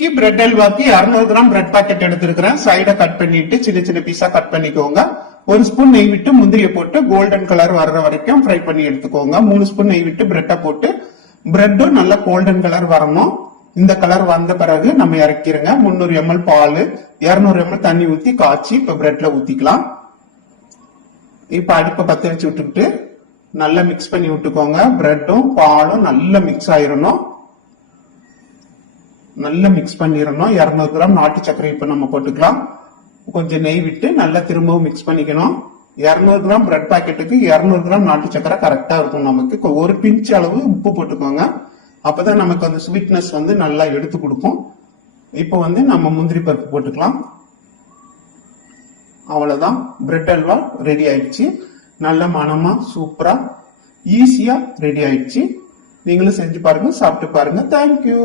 இன்னைக்கு bread அல்வாக்கு 200 gram bread packet எடுத்திருக்கிறேன். சைட cut பண்ணிட்டு சின்ன சின்ன பீஸா கட் பண்ணிக்கோங்க. 1 ஸ்பூன் நெய் விட்டு முந்திரியை போட்டு கோல்டன் கலர் வர்ற வரைக்கும் ஃப்ரை பண்ணி எடுத்துக்கோங்க. 3 ஸ்பூன் நெய் விட்டு பிரெட்டை போட்டு பிரெட்டும் நல்லா கோல்டன் கலர் வரணும். இந்த கலர் வந்த பிறகு நம்ம இறக்கிருங்க. 300 ml பால், 200 ml தண்ணி ஊத்தி காய்ச்சி இப்ப பிரெட்ல ஊத்திக்கலாம். இப்ப அடுப்பை பத்த வச்சு விட்டுக்கிட்டு நல்லா மிக்ஸ் பண்ணி விட்டுக்கோங்க. பிரெட்டும் பாலும் நல்லா மிக்ஸ் ஆயிரணும். நல்லா மிக்ஸ் பண்ணிடணும். 200 கிராம் நாட்டு சர்க்கரை இப்ப நம்ம போட்டுக்கலாம். கொஞ்சம் நெய் விட்டு நல்லா திரும்பவும் மிக்ஸ் பண்ணிக்கணும். 200 கிராம் பிரெட் பாக்கெட்டுக்கு 200 கிராம் நாட்டு சர்க்கரை கரெக்டா இருக்கும். நமக்கு ஒரு பிஞ்ச் அளவு உப்பு போட்டுக்கோங்க. அப்பதான் நமக்கு அந்த ஸ்வீட்னஸ் நல்லா எடுத்து கொடுக்கும். இப்ப நம்ம முந்திரி பருப்பு போட்டுக்கலாம். அவ்வளவுதான், பிரெட் அல்வா ரெடி ஆயிடுச்சு. நல்ல மனமா சூப்பரா ஈஸியா ரெடி ஆயிடுச்சு. நீங்களும் செஞ்சு பாருங்க, சாப்பிட்டு பாருங்க. தேங்க்யூ.